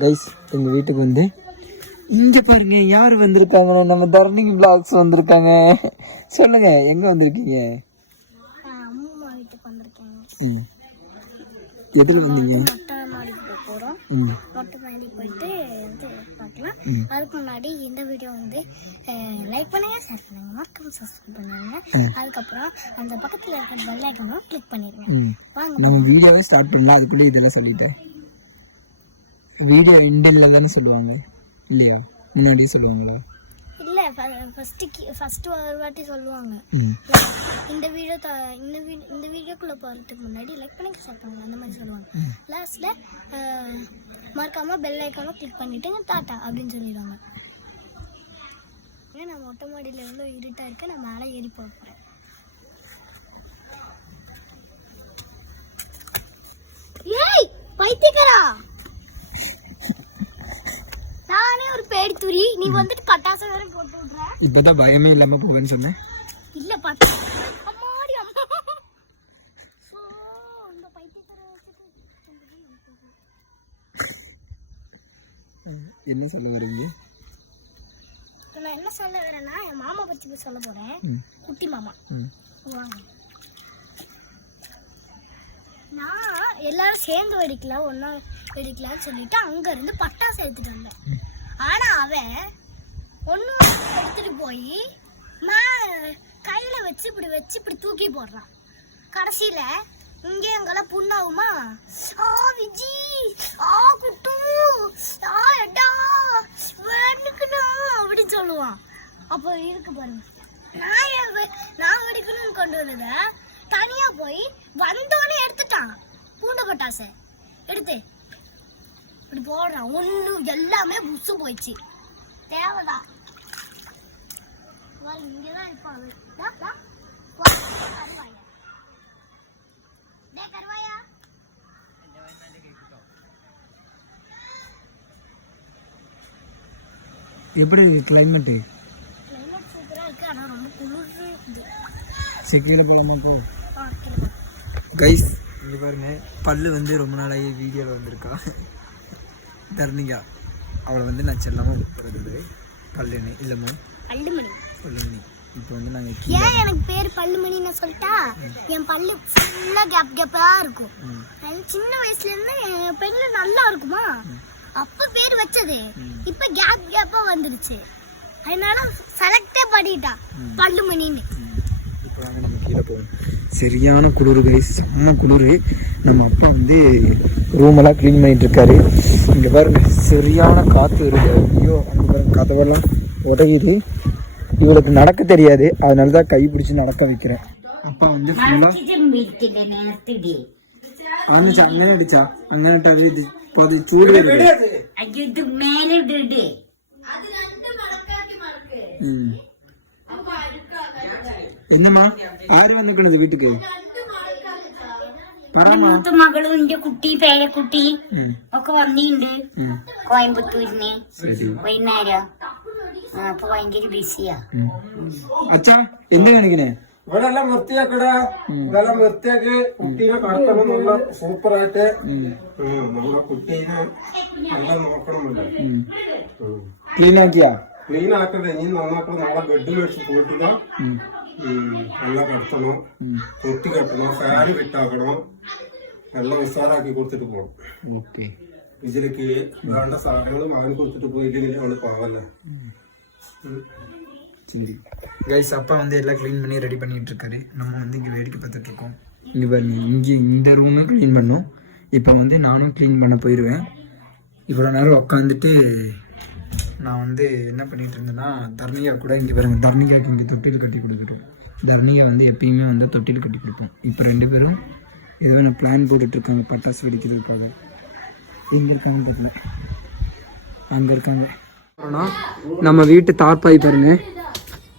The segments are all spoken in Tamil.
கைஸ் எங்கள் வீட்டுக்கு வந்து இங்கே பாருங்க யார் வந்திருக்காங்க, நம்ம தர்ணி பிளாக்ஸ் வந்திருக்காங்க. சொல்லுங்க எங்கே வந்திருக்கீங்க? அம்மா வீட்டுக்கு வந்திருக்கேன். எதில் வந்தீங்க? மொட்டை மாடிக்கு போகிறோம். மொட்டை மாடி போயிட்டு வந்து பார்க்கலாம். அதுக்கு முன்னாடி இந்த வீடியோ வந்து லைக் பண்ணுங்க, ஷேர் பண்ணுங்க, மறக்காம சப்ஸ்கிரைப் பண்ணுங்க. அதுக்கப்புறம் அந்த பக்கத்தில் இருக்கிற பெல் ஐக்கானும் கிளிக் பண்ணிடுங்க. வாங்க நம்ம வீடியோவே ஸ்டார்ட் பண்ணலாம். அதுக்குள்ளே இதெல்லாம் சொல்லிட்டேன். வீடியோ எண்டில் தானே சொல்லுவாங்க இல்லையா? முன்னாடியே சொல்லுவாங்களா? இல்லை, ஃபஸ்ட்டு ஒரு வாட்டி சொல்லுவாங்க. இந்த வீடியோக்குள்ளே போகிறதுக்கு முன்னாடி லைக் பண்ணி ஷேர் பண்ணுங்க அந்த மாதிரி சொல்லுவாங்க. லாஸ்ட்டில் மறக்காமல் பெல் ஐக்கானும் கிளிக் பண்ணிவிட்டுங்க டாட்டா அப்படின்னு சொல்லிடுவாங்க. ஏன் நான் மொட்டை மாடியில் எவ்வளோ இருட்டாக இருக்கு, நான் மேலே ஏறி போகிறேன். ஏய் பைத்தியக்காரா, நானே ஒரு பேடி துரி, நீ வந்துட்டு பட்டாசு வேற போட்டு விடுற. இப்பதான் பயமே இல்லாம போவேன்னு சொன்னேன். இல்ல அம்மாடி அம்மா. சோ இந்த பைத்தியக்காரா என்ன சொல்ல வரீங்க? நான் என்ன சொல்ல வரேன்னா, என் மாமா பத்தி சொல்ல போறேன். குட்டி மாமா. வாங்க, நான் எல்லாரும் சேர்ந்து வெடிக்கலாம், ஒன்னா வெடிக்கலாம்னு சொல்லிட்டு அங்க இருந்து பட்டாசு எடுத்துட்டு வந்தேன். ஆனா அவன் ஒண்ணு எடுத்துட்டு போய் கையில வச்சு இப்படி தூக்கி போடுறான். கடைசியில இங்கே எங்கெல்லாம் புண்ணாகுமா, ஆ விஜி, ஆ குட்டு, ஆ எடா வேணுக்குனா அப்படின்னு சொல்லுவான். அப்போ இருக்கு பாருங்க, நான் வெடிக்கணும்னு கொண்டு வந்தத தனியா போய் வந்தோடனே எடுத்துட்டான். பூண்ட பட்டாசை எடுத்து இப்படி போடுறான். ஒண்ணு எல்லாமே புஷு போயிடுச்சு. தேவைதான் இங்கதான் இருப்பாங்க. கருவாயா எப்படி கிளைமேட்டு? கிளைமேட் சூப்பரா இருக்கு, ஆனா ரொம்ப குளிருது. கீழே போகலாமா? போ கைஸ். இங்கே பாருங்க, பல்லு வந்து ரொம்ப நாளாகி வீடியோவில் வந்திருக்கா தர்ணிகா. அவளை வந்து நான் செல்லமாக கூப்பிடுறது பல்லுன்னு. இல்லைம்மா பல்லுமணி. இப்போ வந்து நாங்கள் ஏன் எனக்கு பேர் பல்லுமணின்னு சொல்லிட்டா, என் பல்லு ஃபுல்லாக கேப்பாக இருக்கும். சின்ன வயசுலேருந்து என் பல்லு நல்லா இருக்குமா, அப்போ பேர் வச்சது. இப்போ கேப்பாக வந்துடுச்சு, அதனால செலக்டே பண்ணிட்டா பல்லுமணின்னு. இப்போ வந்து நம்ம கீழே போவோம். சரியான குளிர் கைஸ், செம்ம குளிர். நம்ம அப்பா வந்து ரூமெல்லாம் க்ளீன் பண்ணிட்டு இருக்காரு. இங்கே பாருங்க சரியான காற்று வருது. ஐயோ அங்கே பாருங்க கதவெல்லாம் உதகிது. இவளுக்கு நடக்க தெரியாது, அதனால தான் கை பிடிச்சி நடக்க வைக்கிறேன். அப்பா வந்து ஆனிச்சா அங்கே அடிச்சா அங்கேட்டாவே இது சூடு. என்னம்மா ஆறு வந்துக்கணும் வீட்டுக்கு? മൂത്ത മകളും എന്റെ കുട്ടി പേരക്കുട്ടി ഒക്കെ വന്നിട്ടുണ്ട് കോയമ്പത്തൂരിന് വൈകുന്നേരം. അപ്പൊ ഭയങ്കര ബിസിയാ. അച്ഛാ എന്താ കാണിക്കണേ? ഇവിടെ എല്ലാം വൃത്തിയാക്കട, ഇതെല്ലാം വൃത്തിയാക്കി കുട്ടീനെ കടത്തണം. നല്ല സൂപ്പറായിട്ട് നമ്മളെ കുട്ടീനെ നല്ല നോക്കണമല്ലോ. ക്ലീൻ ആക്കിയാ? ക്ലീൻ ആക്കട്ടെ, ഇനി നന്നാക്കണം. നാളെ ബെഡ് മേടിച്ച് കൂട്ടുക, എല്ലാം കടത്തണം, തൊട്ടി കെട്ടണം, ഫാന് ഫിറ്റാക്കണം, എല്ലാം ഉസാറാക്കി കൊടുത്തിട്ട് പോകണം. ഓക്കെ. ഇതിലേക്ക് വേണ്ട സാധനങ്ങൾ വാങ്ങി കൊടുത്തിട്ട് പോയില്ലെങ്കിൽ അവള് പാവല്ലേ. சரி கைஸ், அப்பா வந்து எல்லாம் க்ளீன் பண்ணி ரெடி பண்ணிட்டு இருக்காரு. நம்ம வந்து இங்கே வேடிக்கை பார்த்துட்டு இருக்கோம். இங்கே பாருங்க, இங்கே இந்த ரூமும் க்ளீன் பண்ணும். இப்போ வந்து நானும் க்ளீன் பண்ண போயிடுவேன். இவ்வளோ நேரம் உட்காந்துட்டு நான் வந்து என்ன பண்ணிட்டு இருந்தேன்னா, தர்ணிகா கூட இங்கே பாருங்க, தர்ணிகாவுக்கு இங்கே தொட்டில் கட்டி கொடுத்துட்டோம். தர்ணிகா வந்து எப்பயுமே வந்து தொட்டில் கட்டி கொடுப்போம். இப்போ ரெண்டு பேரும் ஏதோ நான் பிளான் போட்டுட்ருக்காங்க பட்டாசு வெடிக்கிறதுக்காக. எங்கே இருக்காங்க தெரியல, அங்கே இருக்காங்க. நம்ம வீட்டு தார்பாய் பாருங்க,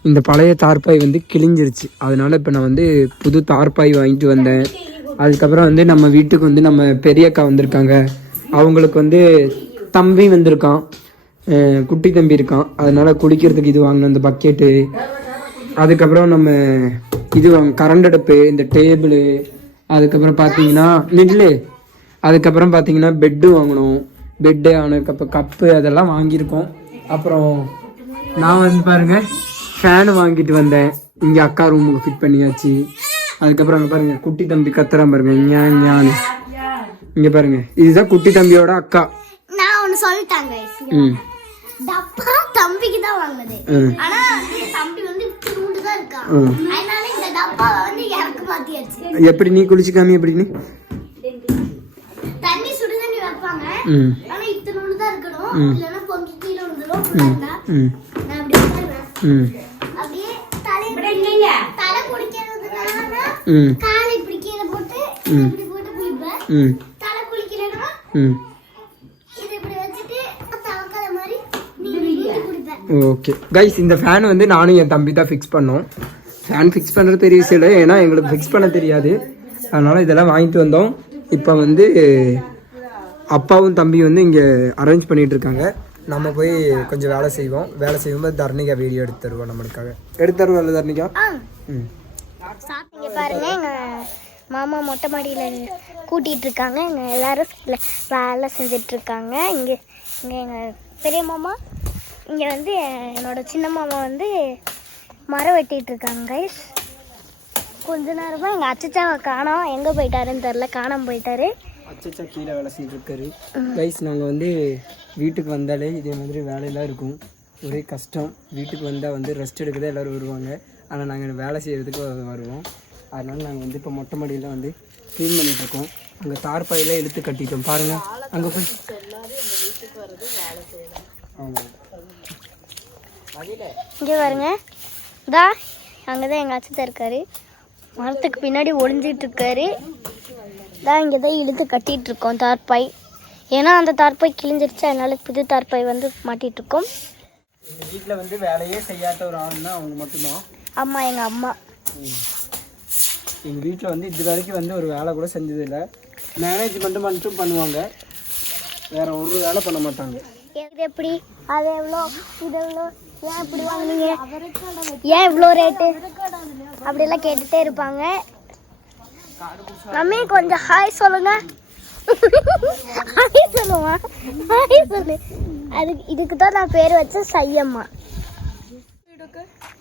இந்த பழைய தார்பாய் வந்து கிழிஞ்சிருச்சு. அதனால இப்போ நான் வந்து புது தார்பாய் வாங்கிட்டு வந்தேன். அதுக்கப்புறம் வந்து நம்ம வீட்டுக்கு வந்து நம்ம பெரியக்கா வந்திருக்காங்க. அவங்களுக்கு வந்து தம்பி வந்திருக்கான், குட்டி தம்பி இருக்கான். அதனால குளிக்கிறதுக்கு இது வாங்கினோம், இந்த பக்கெட்டு. அதுக்கப்புறம் நம்ம இது கரண்ட் அடுப்பு, இந்த டேபிள். அதுக்கப்புறம் பார்த்தீங்கன்னா நெல்லு. அதுக்கப்புறம் பார்த்தீங்கன்னா பெட்டு வாங்கணும். பெட்டு அவனுக்கு கப்பு அதெல்லாம் வாங்கியிருக்கோம். அப்புறம் நான் வந்து பாருங்க ஃபேனு வாங்கிட்டு வந்தேன், இங்கே அக்கா ரூமுக்கு ஃபிட் பண்ணியாச்சு. அதுக்கப்புறம் அங்கே பாருங்க குட்டி தம்பி கத்துறான் பாருங்க, ஞானு. இங்கே பாருங்க இதுதான் குட்டி தம்பியோட அக்கா. நான் ஒன்று சொல்லிட்டாங்க, டப்பா தம்பிக்கு தான் வாங்குது. ஆனா தம்பி வந்து இத்துண்டு தான் இருக்கா, அதனால இந்த டப்பா வந்து எனக்கு மாத்தியாச்சு. எப்படி நீ குளிச்சு காமி, எப்படி நீ தண்ணி சுடு தண்ணி வைப்பாங்க, ஆனா இத்துண்டு தான் இருக்கணும், இல்லனா பொங்கி கீழ விழுந்துரும். நான் அப்படி பண்ணுவேன், அப்படியே தலை குடிக்கிறதுனால காலை இப்படி கீழே போட்டு இப்படி போட்டு குளிப்பேன். தலை குளிக்கிறேன்னா இது இப்படி வச்சுட்டு தவக்காத மாதிரி ஓகே கைஸ், இந்த ஃபேன் வந்து நானும் என் தம்பி தான் ஃபிக்ஸ் பண்ணோம். ஃபேன் ஃபிக்ஸ் பண்ணுறது பெரிய விஷயம் இல்லை, ஏன்னா எங்களுக்கு ஃபிக்ஸ் பண்ண தெரியாது. அதனால் இதெல்லாம் வாங்கிட்டு வந்தோம். இப்போ வந்து அப்பாவும் தம்பியும் வந்து இங்கே அரேஞ்ச் பண்ணிகிட்டு இருக்காங்க. நம்ம போய் கொஞ்சம் வேலை செய்வோம். வேலை செய்யும்போது தர்ணிகா வீடியோ எடுத்து தருவோம், நம்மளுக்காக எடுத்து தருவோம் தர்ணிகா. இங்கே பாருங்க, எங்கள் மாமா மொட்டை மாடியில் கூட்டிகிட்டு இருக்காங்க. எங்கள் எல்லாரும் வேலை செஞ்சிட்ருக்காங்க. இங்கே எங்கள் பெரிய மாமா, இங்கே வந்து என்னோட சின்ன மாமா வந்து மரம் வெட்டிகிட்டு இருக்காங்க கைஸ். கொஞ்ச நேரமாக எங்கள் அச்சச்சாவை காணோம், எங்கே போயிட்டாருன்னு தெரில, காணாமல் போயிட்டாரு. அச்சச்சா கீழே வேலை செஞ்சுருக்காரு கைஸ். நாங்கள் வந்து வீட்டுக்கு வந்தாலே இதே மாதிரி வேலையெல்லாம் இருக்கும், ஒரே கஷ்டம். வீட்டுக்கு வந்தால் வந்து ரெஸ்ட் எடுக்க தான் எல்லோரும் வருவாங்க, ஆனால் நாங்கள் வேலை செய்கிறதுக்கு வருவோம். அதனால் நாங்கள் வந்து இப்போ மொட்டை மாடியில் வந்து க்ளீன் பண்ணிகிட்ருக்கோம். அங்கே தார்பாயெல்லாம் இழுத்து கட்டிட்டோம் பாருங்கள். அங்கே போய் ஆமாம் இங்கே பாருங்க, இதா அங்கே தான் எங்கள் அச்சத்தை இருக்காரு, மரத்துக்கு பின்னாடி ஒளிஞ்சிட்டு இருக்காரு. தான் இங்கே தான் இழுத்து கட்டிகிட்டு இருக்கோம் தார்பாய், ஏன்னா அந்த தார்பாய் கிழிஞ்சிருச்சு, அதனால புது தார்பாய் வந்து மாட்டிகிட்டு இருக்கோம். எங்கள் வீட்டில் வந்து வேலையே செய்யாத ஒரு ஆள்னா அவங்க மட்டும்தான். அம்மா, எங்கள் அம்மா. எங்கள் வீட்டில் வந்து இது வரைக்கும் வந்து ஒரு வேலை கூட செஞ்சதில்லை. மேனேஜ்மெண்ட்டு மட்டும் பண்ணுவாங்க, வேறு ஒரு வேலை பண்ண மாட்டாங்க. இது எப்படி, அது எவ்வளோ, இது எவ்வளோ, ஏன் இப்படி வாங்குனீங்க, ஏன் இவ்வளோ ரேட்டு, அப்படியெல்லாம் கேட்டுகிட்டே இருப்பாங்க. மம்மி கொஞ்சம் ஹாய் சொல்லுங்க. ஹாய் சொல்லுமா, ஹாய் சொல்லு. இதுக்கு தான் நான் பேர் வச்சேன் சையம்மா.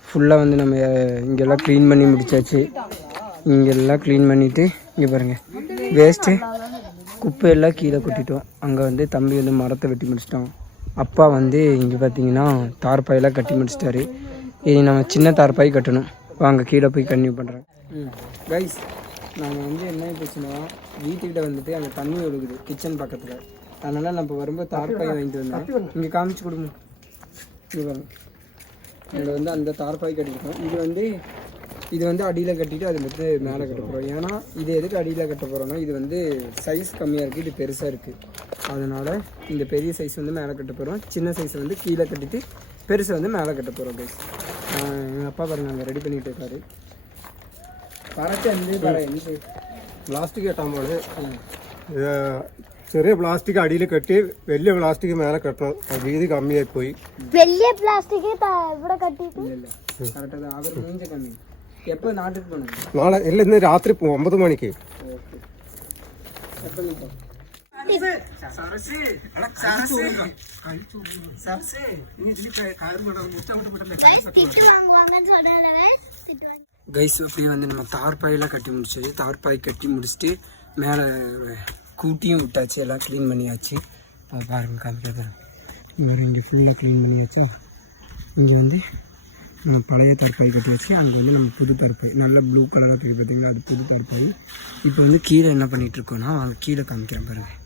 ஃபுல்லாக வந்து நம்ம இங்கெல்லாம் க்ளீன் பண்ணி முடிச்சாச்சு. இங்கெல்லாம் க்ளீன் பண்ணிவிட்டு இங்கே பாருங்கள் வேஸ்ட்டு குப்பையெல்லாம் கீழே கொட்டிட்டோம். அங்கே வந்து தம்பி வந்து மரத்தை வெட்டி முடிச்சிட்டோம். அப்பா வந்து இங்கே பார்த்தீங்கன்னா தார்பாயெல்லாம் கட்டி முடிச்சிட்டாரு. இனி நம்ம சின்ன தார்பாய் கட்டணும். வாங்க கீழே போய் கன்டினியூ பண்ணுறேன். கைஸ், நாங்கள் வந்து என்ன பிரச்சனை, வீட்டுக்கிட்ட வந்துட்டு அங்கே தண்ணி ஒழுகுது கிச்சன் பக்கத்தில். அதனால் நம்ம வரும்போது தார்பாய் வாங்கிட்டு வந்தோம். இங்கே காமிச்சு கொடுங்க. இங்கே பாருங்க, இதில் வந்து அந்த தார்பாய் கட்டிக்கிட்டோம். இது வந்து அடியில் கட்டிட்டு அது வந்து மேலே கட்ட போகிறோம். ஏன்னா இது எதுக்கு அடியில் கட்ட போகிறோன்னா, இது வந்து சைஸ் கம்மியாக இருக்குது, இது பெருசாக இருக்குது. அதனால் இந்த பெரிய சைஸ் வந்து மேலே கட்ட போகிறோம், சின்ன சைஸை வந்து கீழே கட்டிட்டு பெருசை வந்து மேலே கட்ட போகிறோம் கைஸ். எங்கள் அப்பா பாருங்க அங்கே ரெடி பண்ணிகிட்டு இருக்காரு. പറച്ച് എന്ത് പറയാം, പ്ലാസ്റ്റിക് കെട്ടാൻ പോലെ ചെറിയ പ്ലാസ്റ്റിക് അടിയിൽ കെട്ടി വലിയ പ്ലാസ്റ്റിക് മേലെ കെട്ടണം. വീതി കമ്മിയായി പോയി. വലിയ പ്ലാസ്റ്റിക് ഇവിടെ കെട്ടിട്ട് അവർ മൂഞ്ച കമ്മി. എപ്പോ നാട്ടിൽ പോകണം? നാളെ ഇല്ല, ഇന്ന് രാത്രി 9 മണിക്ക്. கைஸ், அப்படியே வந்து நம்ம தார்பாயெல்லாம் கட்டி முடிச்சாச்சு. தார்பாய் கட்டி முடிச்சுட்டு மேலே கூட்டியும் விட்டாச்சு, எல்லாம் க்ளீன் பண்ணியாச்சு. பாருங்க காமிக்க பாருங்க, இங்கே ஃபுல்லாக க்ளீன் பண்ணியாச்சா. இங்கே வந்து நம்ம பழைய தார்பாய் கட்டியாச்சு. அங்கே வந்து நம்ம புது தார்பாய் நல்ல ப்ளூ கலராக இருக்குது பார்த்தீங்களா, அது புது தார்பாய். இப்போ வந்து கீழே என்ன பண்ணிகிட்ருக்கோன்னா, அவங்க கீழே காமிக்கிறேன் பாருங்கள்.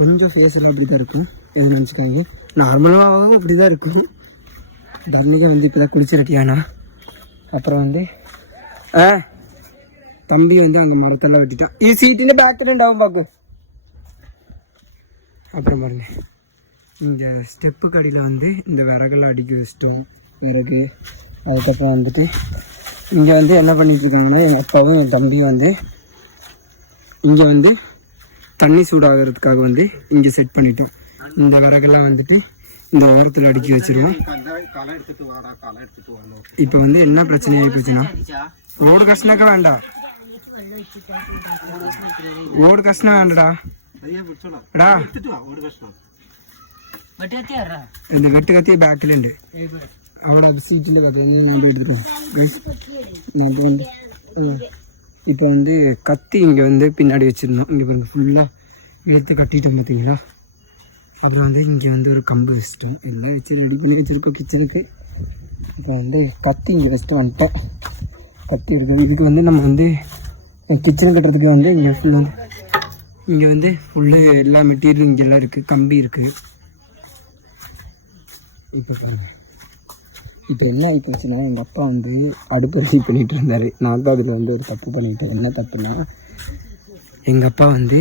கொஞ்சம் ஃபேஸெல்லாம் அப்படி தான் இருக்கும், எது நினச்சிக்காங்க, நார்மலாக அப்படி தான் இருக்கும். தர்ணிகா வந்து இப்போ தான் குளிச்சிருட்டியானா. அப்புறம் வந்து தம்பி வந்து அங்கே மரத்தெல்லாம் வெட்டிட்டான். இது சீட்டிൻ്റെ பேக்கில் ഉണ്ടാവും பாக்கு. அப்புறம் பாருங்க, இந்த ஸ்டெப்புக்கு அடியில் வந்து இந்த விறகெல்லாம் அடுக்கி வச்சிட்டோம். விறகு, அதுக்கப்புறம் வந்துட்டு இங்கே வந்து என்ன பண்ணிட்டுருக்காங்கன்னா, எங்கள் அப்பாவும் என் தம்பியும் வந்து இங்கே வந்து தண்ணி சூடாகிறதுக்காக வந்து இங்கே செட் பண்ணிட்டோம். இந்த விறகெல்லாம் வந்துட்டு இந்த ஓரத்தில் அடுக்கி வச்சிருவோம். இப்போ வந்து என்ன பிரச்சனை ஆகிப்போச்சுன்னா, ரோடு கஷ்டனாக்கா வேண்டாம், ரோடு கஷ்டம் வேண்டடா, എടാ இந்த வெட்டு கத்திய பேக்கில் ഉണ്ട് അവിടെ சீட்டில் இப்போ வந்து கத்தி இங்கே வந்து பின்னாடி வச்சுருந்தோம். இங்கே பாருங்க ஃபுல்லாக இழுத்து கட்டிட்டோம் பார்த்தீங்களா. அப்புறம் வந்து இங்கே வந்து ஒரு கம்பு வச்சிட்டோம். எல்லாம் வச்சு ரெடி பண்ணி வச்சுருக்கோம் கிச்சனுக்கு. இப்போ வந்து கத்தி இங்கே வச்சுட்டு வந்துட்டேன். கத்தி இருக்குது. இதுக்கு வந்து நம்ம வந்து கிச்சன் கட்டுறதுக்கு வந்து இங்கே வந்து ஃபுல்லு எல்லா மெட்டீரியலும் இங்கெல்லாம் இருக்குது. கம்பி இருக்குது. இப்போ பாருங்கள், இப்போ என்ன ஆகி போச்சுன்னா எங்கள் அப்பா வந்து அடுப்பு ரெடி பண்ணிகிட்டு இருந்தார். நான் தான் அதில் வந்து ஒரு தப்பு பண்ணிட்டேன். என்ன தப்புன்னா எங்கள் அப்பா வந்து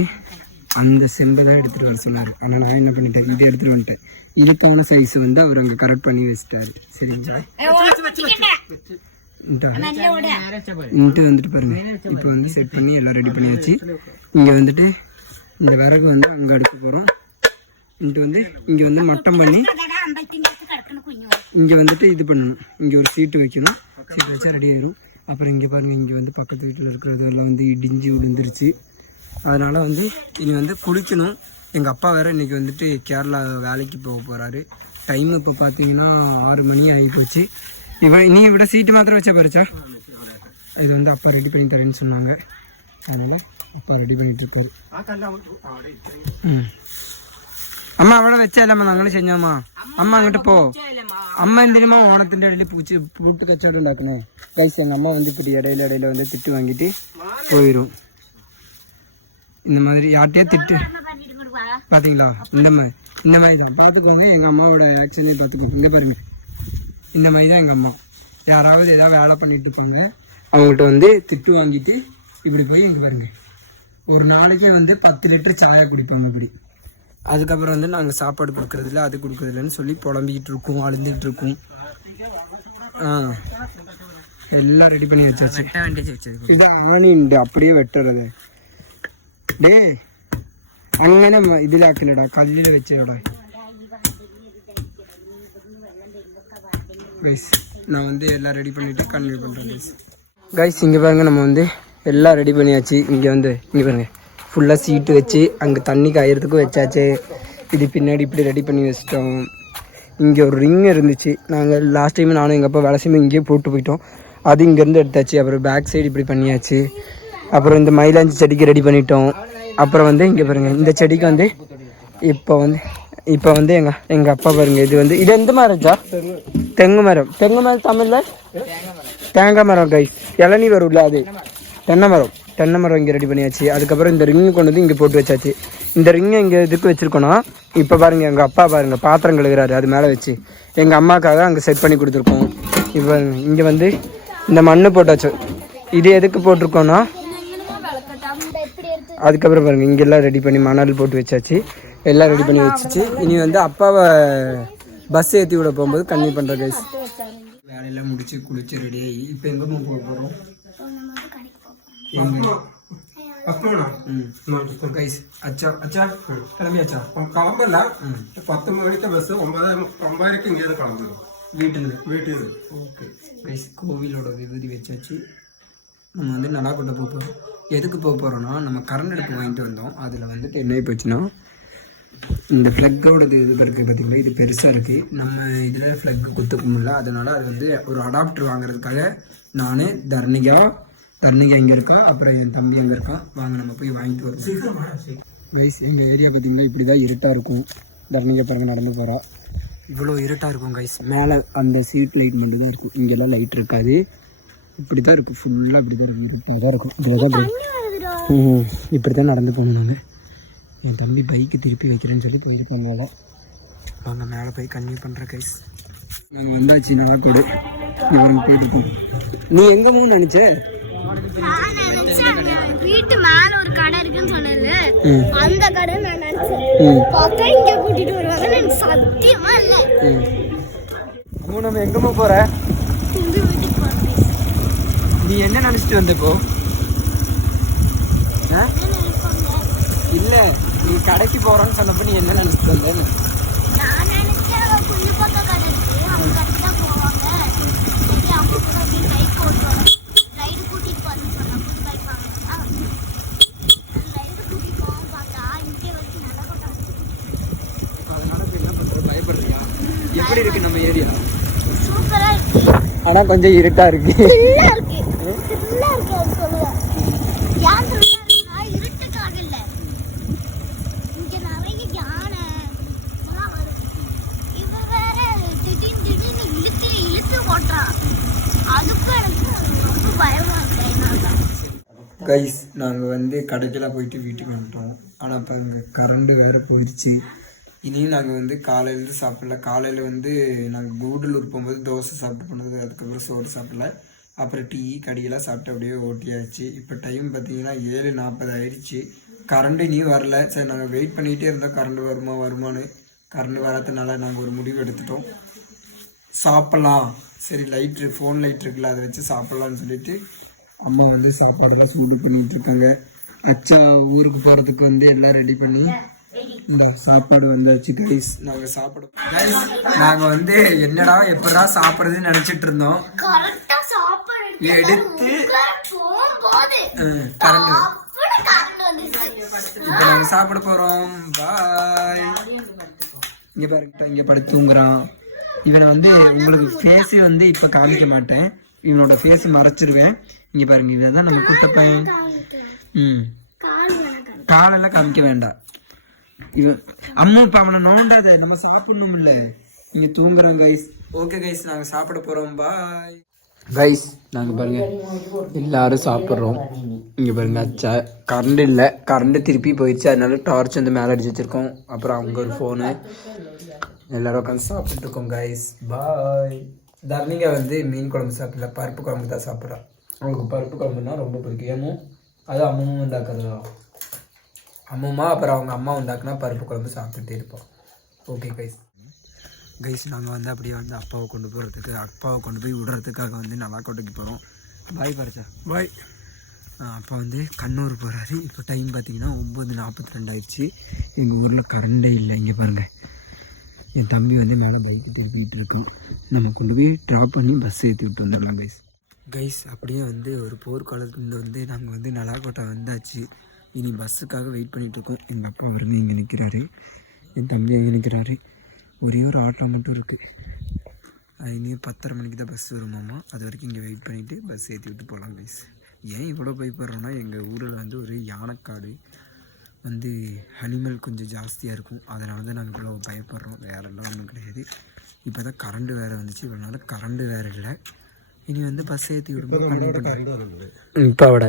அந்த செம்பை தான் எடுத்துகிட்டு வர சொன்னார். ஆனால் நான் என்ன பண்ணிட்டேன், இதை எடுத்துகிட்டு வந்துட்டேன். இதுக்கான சைஸ் வந்து அவர் அங்கே கரெக்ட் பண்ணி வச்சுட்டாரு. சரிங்களா, இன்ட்டு வந்துட்டு பாருங்க. இப்போ வந்து செட் பண்ணி எல்லாம் ரெடி பண்ணியாச்சு. இங்கே வந்துட்டு இந்த விறகு வந்து அங்கே எடுக்க போகிறோம். இன்ட்டு வந்து இங்கே வந்து மட்டம் பண்ணி இங்கே வந்துட்டு இது பண்ணணும். இங்கே ஒரு சீட்டு வைக்கணும். சீட்டு வச்சா ரெடி ஆயிரும். அப்புறம் இங்கே பாருங்கள், இங்கே வந்து பக்கத்து வீட்டில் இருக்கிறதெல்லாம் வந்து இடிஞ்சு விழுந்துருச்சு. அதனால் வந்து இனி வந்து குளிக்கணும். எங்கள் அப்பா வேறு இன்றைக்கி வந்துட்டு கேரளா வேலைக்கு போக போகிறாரு. டைம் இப்போ பார்த்தீங்கன்னா 6 மணி ஆகி போச்சு. நீ விட சீட்டு மாத்திரம் வச்சா பாருச்சா. இது வந்து அப்பா ரெடி பண்ணி தரேன்னு சொன்னாங்க. அதனால் அப்பா ரெடி பண்ணிகிட்ருக்காரு. അമ്മ അവിടെ വെച്ചല്ലമ്മ ഞങ്ങൾ ചെഞ്ഞമ്മ. അമ്മ അങ്ങോട്ട് പോ. അമ്മ എന്തിനുമോ ഓണത്തിന്റെ ഇടയിൽ പൂട്ട് കച്ചവടം ഉണ്ടാക്കണേ. ഗൈസ് எங்க அம்மா வந்து இப்படி இடையில வந்து திட்டு வாங்கிட்டு போயிடும். இந்த மாதிரி யார்ட்டையா திட்டு பாத்தீங்களா, இந்த மாதிரி தான் பார்த்துக்கோங்க. எங்கள் அம்மாவோட ஆக்ஷனே பார்த்துக்கோங்க. இங்கே பாருங்க, இந்த மாதிரி தான் எங்கள் அம்மா. யாராவது ஏதாவது வேலை பண்ணிட்டு இருக்காங்க, அவங்கள்ட்ட வந்து திட்டு வாங்கிட்டு இப்படி போய் இங்கே பாருங்க, ஒரு நாளைக்கே வந்து 10 லிட்டர் சாயா குடிப்பாங்க இப்படி. அதுக்கப்புறம் வந்து நாங்கள் சாப்பாடு கொடுக்குறதில்ல, அது கொடுக்குறதில்லன்னு சொல்லி புலம்பிக்கிட்டு இருக்கோம், அழுந்துக்கிட்டு இருக்கோம். எல்லாம் ரெடி பண்ணி வச்சாச்சு. இதான் ஆணி ഉണ്ട് அப்படியே വെട്ടരുത്. ഡേ അങ്ങനെ ഇതിലാക്കില്ലടാ, കല്ലിൽ വെച്ചോടാ. கைஸ் நான் வந்து எல்லாம் ரெடி பண்ணிவிட்டு கன்டினியூ பண்ணுறேன் கைஸ். கைஸ் இங்கே பாருங்கள், நம்ம வந்து எல்லாம் ரெடி பண்ணியாச்சு. இங்கே பாருங்கள் ஃபுல்லாக சீட்டு வச்சு அங்கே தண்ணி காயறதுக்கும் வச்சாச்சு. இது பின்னாடி இப்படி ரெடி பண்ணி வச்சிட்டோம். இங்கே ஒரு ரிங் இருந்துச்சு. நாங்கள் லாஸ்ட் டைம் நானும் எங்கள் அப்பா வேலை செய்யும்போது இங்கேயே போட்டு போயிட்டோம். அது இங்கேருந்து எடுத்தாச்சு. அப்புறம் பேக் சைடு இப்படி பண்ணியாச்சு. அப்புறம் இந்த மயிலாஞ்சி செடிக்கு ரெடி பண்ணிட்டோம். அப்புறம் வந்து இங்கே பாருங்கள், இந்த செடிக்கு வந்து இப்போ வந்து எங்கள் அப்பா பாருங்கள், இது எந்த மரம்ச்சா? தெங்கு மரம். தெங்கு மரம் தமிழில் தேங்காய் மரம் கைஸ். இளநீ வரும்ல, அது தென்னை மரம் இங்கே ரெடி பண்ணியாச்சு. அதுக்கப்புறம் இந்த ரிங்கு கொண்டு வந்து இங்கே போட்டு வச்சாச்சு. இந்த ரிங்கை இங்கே இதுக்கு வச்சுருக்கோன்னா, இப்போ பாருங்கள் எங்கள் அப்பா பாருங்கள் பாத்திரம் கழுகுறாரு, அது மேலே வச்சு எங்கள் அம்மாக்காக அங்கே செட் பண்ணி கொடுத்துருக்கோம். இப்போ இங்கே வந்து இந்த மண் போட்டாச்சு. இது எதுக்கு போட்டிருக்கோன்னா, அதுக்கப்புறம் பாருங்கள் இங்கெல்லாம் ரெடி பண்ணி மணல் போட்டு வச்சாச்சு. எல்லாம் ரெடி பண்ணி வச்சுச்சு. இனி வந்து அப்பாவை பஸ் ஏற்றி விட போகும்போது கன்னியூ பண்ணுற கைஸ். வேலையெல்லாம் முடிச்சு குளிச்சு ரெடி ஆகி இப்போ எங்கேம்மா போக போகிறோம்? கிளம்பல 10 மணிக்கு பஸ் 9:30 இங்கே கிளம்புது வீட்டுல. ஓகே கைஸ், கோவிலோட விபூதி வச்சாச்சு. நம்ம வந்து நலாக்கோட்டை போக போகிறோம். எதுக்கு போக போகிறோன்னா, நம்ம கரண்ட் அடுப்பு வாங்கிட்டு வந்தோம். அதில் வந்துட்டு என்ன போச்சுன்னா, இந்த ஃப்ளக்கோட இது இருக்குது பார்த்திங்களா, இது பெருசாக இருக்குது. நம்ம இதில் ஃப்ளக்கு குத்துக்க முடியல. அதனால் அது வந்து ஒரு அடாப்டர் வாங்குறதுக்காக நான் தர்ணிகா இங்கே இருக்கா, அப்புறம் என் தம்பி அங்கே இருக்கான். வாங்க நம்ம போய் வாங்கிட்டு வரோம். கைஸ் எங்கள் ஏரியா பார்த்திங்கன்னா இப்படி தான் இருட்டாக இருக்கும். தர்ணிகா பாருங்க நடந்து போகிறா. இவ்வளோ இருட்டாக இருக்கும் கைஸ். மேலே அந்த சீட் லைட் மட்டும் தான் இருக்கும், இங்கெல்லாம் லைட் இருக்காது. இப்படி தான் இருக்கும், ஃபுல்லாக இப்படி தான் இருக்கும், இருட்டாக தான் இருக்கும். இப்படி தான் நடந்து போகணும். நாங்கள் என் தம்பி பைக்கு திருப்பி வைக்கிறேன்னு சொல்லி போயிருப்பாங்க. வாங்க மேலே போய் கன்டினியூ பண்ணுறேன் கைஸ். நாங்கள் வந்தாச்சு நலாக்கோடு. இவங்க போயிட்டு நீ எங்கே மூணு நினச்ச? வீட்டு மேல ஒரு கடை இருக்குன்னு சொன்னது, அந்த கடை நான் நினைச்சேன். பார்த்தா இங்க கூட்டிட்டு வருவாங்க, எனக்கு சத்தியமா இல்ல. அம்மா நம்ம எங்கம்மா போற? உங்க வீட்டுக்கு போறேன். நீ என்ன நினைச்சிட்டு வந்த இப்போ? இல்ல, நீ கடைக்கு போறோன்னு சொன்னப்ப நீ என்ன நினைச்சிட்டு வந்த? நான் நினைச்சேன் புள்ளி பக்க கடை இருக்கு, அவங்க கடைக்கு தான் போவாங்க. அவங்க கூட அப்படியே பைக் ஓட்டுவாங்க, ரைடு கூட்டிட்டு போறேன்னு சொன்னாங்க. பைக் வாங்க ரைடு கூட்டிட்டு போவோம். பார்த்தா இங்கே எப்படி இருக்கு நம்ம ஏரியா? சூப்பரா இருக்கு. ஆனா கொஞ்சம் இருட்டா இருக்கு. நல்லா இருக்கு. நல்லா இருக்கு அது சொல்லுவேன். யான் சொல்லுவேன்னா இருட்டுக்காக இல்ல. இங்க நிறைய யானை எல்லாம் வருது. இவ வேற திடீர்னு இழுத்து ஓட்டுறான். அதுக்கும் எனக்கு ரொம்ப பயமா இருக்கு. கைஸ் நாங்கள் வந்து கடைக்கெல்லாம் போயிட்டு வீட்டுக்கு வந்துட்டோம். ஆனால் இப்போ அங்கே கரண்ட் வேறு போயிடுச்சு. இனியும் நாங்கள் வந்து காலையிலேருந்து சாப்பிடல. காலையில் வந்து நாங்கள் கூடலூர் போகும்போது தோசை சாப்பிட்டு போனது, அதுக்கப்புறம் சோறு சாப்பிடல. அப்புறம் டீ கடியெல்லாம் சாப்பிட்டு அப்படியே ஓட்டியாச்சு. இப்போ டைம் பார்த்தீங்கன்னா 7:40 ஆயிடுச்சு. கரண்ட் இனியும் வரல. சரி நாங்கள் வெயிட் பண்ணிகிட்டே இருந்தோம் கரண்ட் வருமானு. கரண்ட் வராதனால நாங்கள் ஒரு முடிவு எடுத்துட்டோம், சாப்பிட்லாம். சரி லைட்ரு ஃபோன் லைட் இருக்குல்ல அதை வச்சு சாப்பிட்லான்னு சொல்லிட்டு அம்மா வந்து சாப்பாடெல்லாம் சூடு பண்ணிட்டு இருக்காங்க. அச்சா ஊருக்கு போகிறதுக்கு வந்து எல்லாம் ரெடி பண்ணி இந்த சாப்பாடு வந்தாச்சு கைஸ். நாங்கள் சாப்பிட கைஸ் நாங்கள் வந்து என்னடா எப்படா சாப்பிட்றதுன்னு நினச்சிட்டு இருந்தோம். கரெக்டா சாப்பாடு எடுத்து போகும்போது கரண்ட் வந்துச்சு. இப்போ நாங்கள் சாப்பிட போகிறோம். பாய். இங்கே பாருங்க, இங்கே படுத்து தூங்குறான். இவனை வந்து உங்களுக்கு ஃபேஸு வந்து இப்போ காமிக்க மாட்டேன், இவனோட ஃபேஸ் மறைச்சிருவேன். இங்கே பாருங்க, இதை தான் நம்ம குட்டப்பேன். காலெல்லாம் காமிக்க வேண்டாம். இவன் அம்மா இப்போ அவனை நோண்டாத, நம்ம சாப்பிடணும் இல்லை. இங்கே தூங்குறோம் கைஸ். ஓகே கைஸ், நாங்கள் சாப்பிட போகிறோம். Bye guys. நாங்கள் பாருங்க எல்லாரும் சாப்பிட்றோம். இங்கே பாருங்க, அச்சா கரண்ட் இல்லை, கரண்ட் திருப்பி போயிடுச்சு. அதனால டார்ச் வந்து மேலே அடிச்சு வச்சுருக்கோம். அப்புறம் அவங்க ஒரு ஃபோனு, எல்லாரும் உட்காந்து சாப்பிட்டு இருக்கோம் கைஸ். பாய். தர்ணிகா வந்து மீன் குழம்பு சாப்பிடல, பருப்பு குழம்பு தான் சாப்பிட்றான். அவங்களுக்கு பருப்பு குழம்புனா ரொம்ப பிடிக்கும். ஏமோ அது அம்மாவும் உண்டாக்குறதா அம்மா, அப்புறம் அவங்க அம்மா உண்டாக்குனா பருப்பு குழம்பு சாப்பிட்டுட்டே இருப்போம். Okay guys. நாங்கள் வந்து அப்படியே வந்து அப்பாவை கொண்டு போய் விடுறதுக்காக வந்து நல்லாக்கோட்டைக்கு போகிறோம். பாய் பறிச்சா பாய். அப்பா வந்து கண்ணூர் போகிறாரு. இப்போ டைம் பார்த்தீங்கன்னா 9:42 ஆயிடுச்சு. எங்கள் ஊரில் கரண்டே இல்லை. இங்கே பாருங்கள், என் தம்பி வந்து மேலே பைக்கு திருப்பிட்டு இருக்கோம். நம்ம கொண்டு போய் ட்ராப் பண்ணி பஸ் ஏற்றி விட்டு வந்துடலாம் கைஸ். அப்படியே வந்து ஒரு போர்க்காலத்துலேருந்து வந்து நாங்கள் வந்து நலாக்கோட்டை வந்தாச்சு. இனி பஸ்ஸுக்காக வெயிட் பண்ணிகிட்ருக்கோம். எங்கள் அப்பா அவருங்க இங்கே நிற்கிறாரு, என் தம்பி அங்கே நிற்கிறாரு. ஒரே ஒரு ஆட்டோ மட்டும் இருக்குது. அது இனியும் 10:30 மணிக்கு தான் பஸ் வருமாம்மா. அது வரைக்கும் இங்கே வெயிட் பண்ணிவிட்டு பஸ் ஏற்றி விட்டு போகலாம் கைஸ். ஏன் இவ்வளோ பயப்படுறோன்னா, எங்கள் ஊரில் வந்து ஒரு யானைக்காடு வந்து அனிமல் கொஞ்சம் ஜாஸ்தியாக இருக்கும். அதனால தான் நாங்கள் இவ்வளோ பயப்படுறோம், வேறெல்லாம் ஒன்றும் கிடையாது. இப்போ தான் கரண்ட் வேறு வந்துச்சு, இவ்வளோ நாள் கரண்ட் வேறு இல்லை. இனி வந்து பஸ் ஏற்றி விடும்போது இப்போ விட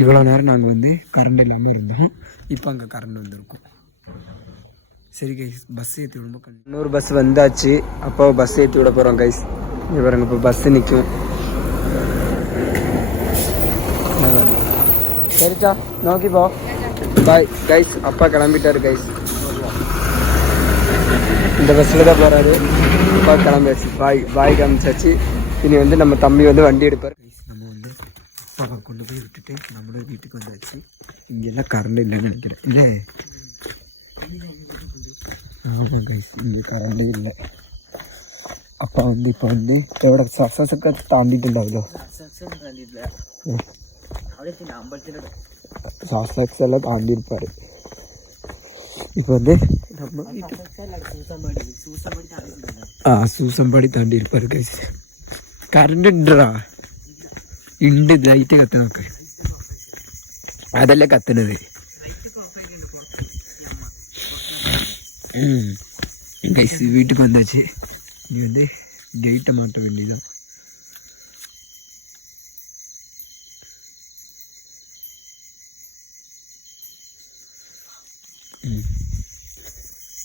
இவ்வளோ நேரம் நாங்கள் வந்து கரண்ட் இல்லாமல் இருந்தோம். இப்போ அங்கே கரண்ட் வந்துருக்கும். சரி கைஸ், பஸ் ஏற்றி விடும்போது இன்னொரு பஸ் வந்தாச்சு. அப்போ பஸ் ஏற்றி விட போகிறோம் கைஸ். இங்கே பாருங்க, இப்போ பஸ்ஸு நிற்கும். சரிச்சா, நோக்கி போ. Bye guys. அப்பா கிளம்பிட்டாரு கைஸ். இந்த பஸ்ஸில் தான் போகிறாரு. அப்பா கிளம்பியாச்சு. பாய் காமிச்சாச்சு. இனி வந்து நம்ம தம்பி வந்து வண்டி எடுப்பார் கைஸ். நம்ம வந்து அப்பாவை கொண்டு போய் விட்டுட்டு நம்மளோட வீட்டுக்கு வந்தாச்சு. இங்கெல்லாம் கரண்ட் இல்லைன்னு நினைக்கிறேன். இல்லை, ஆமாம் கைஸ், இங்கே கரண்டே இல்லை. அப்பா வந்து இப்போ வந்து எவ்வளோ சக்ஸஸுக்கு தாண்டிட்டு இருந்தாங்களோ, சாக்ஸ் எல்லாம் தாண்டி இருப்பார். இப்போ வந்து நம்ம சூசம்பாடி தாண்டி இருப்பார் கைஸ். கரண்டுன்றா இண்டு லைட்டு கத்துனாக்கு அதெல்லாம் கத்துனது. கைஸ் வீட்டுக்கு வந்தாச்சு. நீ வந்து கெயிட்டை மாட்ட வேண்டியதான்.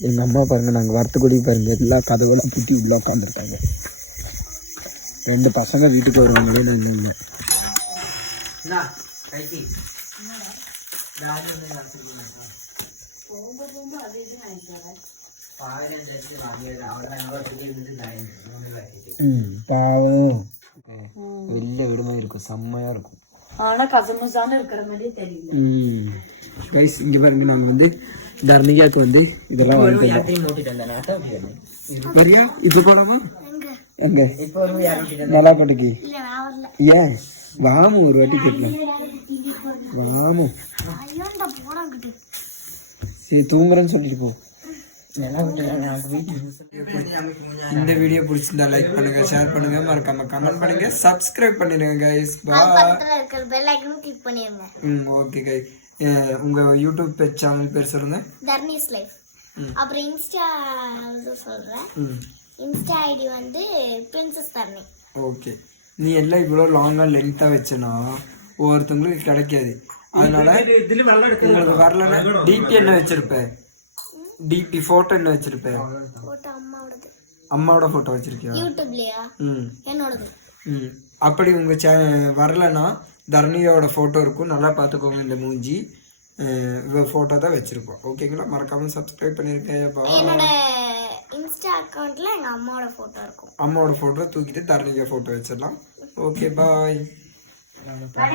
எங்கள் அம்மா பாருங்கள், நாங்கள் வரத்துக்குடி பாருங்கள், எல்லா கதவெல்லாம் பூட்டி உள்ளே உட்காந்துருக்காங்க. 2 பசங்க வீட்டுக்கு வருவாங்களே இல்லைங்க. பாவம் வெளில விடுமா இருக்கும், செம்மையாக இருக்கும். கைஸ் இங்கே பாருங்க, நாங்கள் வந்து தர்ணிகாவுக்கு வந்து இதெல்லாம் வரியா இப்போ போகிறோமா? எங்க நல்லாக்கோட்டைக்கு? ஏன் வாமு ஒரு வாட்டி கேட்கலாம். வாமு சரி தூங்குறேன்னு சொல்லிட்டு போ. இந்த வீடியோ பிடிச்சிருந்தா லைக் பண்ணுங்க, ஷேர் பண்ணுங்க, மறக்காம கமெண்ட் பண்ணுங்க, சப்ஸ்கிரைப் பண்ணிடுங்க கைஸ். அது பக்கத்துல இருக்கிற பெல் ஐக்கனும் கிளிக் பண்ணிருங்க. Okay guys. உங்க யூடியூப் சேனல் பேர் சொல்லுங்க. தர்னிஸ் லைஃப். அப்புறம் இன்ஸ்டா சொல்றேன். இன்ஸ்டா ஐடி வந்து பிரின்சஸ் தர்னி. ஓகே. நீ எல்லாம் இவ்வளோ லாங்காக லென்த்தாக வச்சனா ஒவ்வொருத்தவங்களுக்கு கிடைக்காது. அதனால உங்களுக்கு வரலன்னா டிபி என்ன வச்சிருப்ப? டிபி ஃபோட்டோ என்ன வச்சிருப்ப? போட்டோ அம்மாவோடது. அம்மாவோட ஃபோட்டோ வச்சிருக்கியா? யூடியூப்லயா? என்னோடது. அப்படி உங்க வரலன்னா தர்ணியோட ஃபோட்டோ இருக்கும், நல்லா பார்த்துக்கோங்க. இந்த மூஞ்சி ஃபோட்டோ தான் வச்சிருப்போம். ஓகேங்களா? மறக்காம சப்ஸ்கிரைப் பண்ணிருக்கேன். என்னோட இன்ஸ்டா அக்கவுண்ட்ல எங்க அம்மாவோட ஃபோட்டோ இருக்கும். அம்மாவோட ஃபோட்டோ தூக்கிட்டு தர்ணியோட ஃபோட்டோ வச்சிடலாம். ஓகே, பாய்.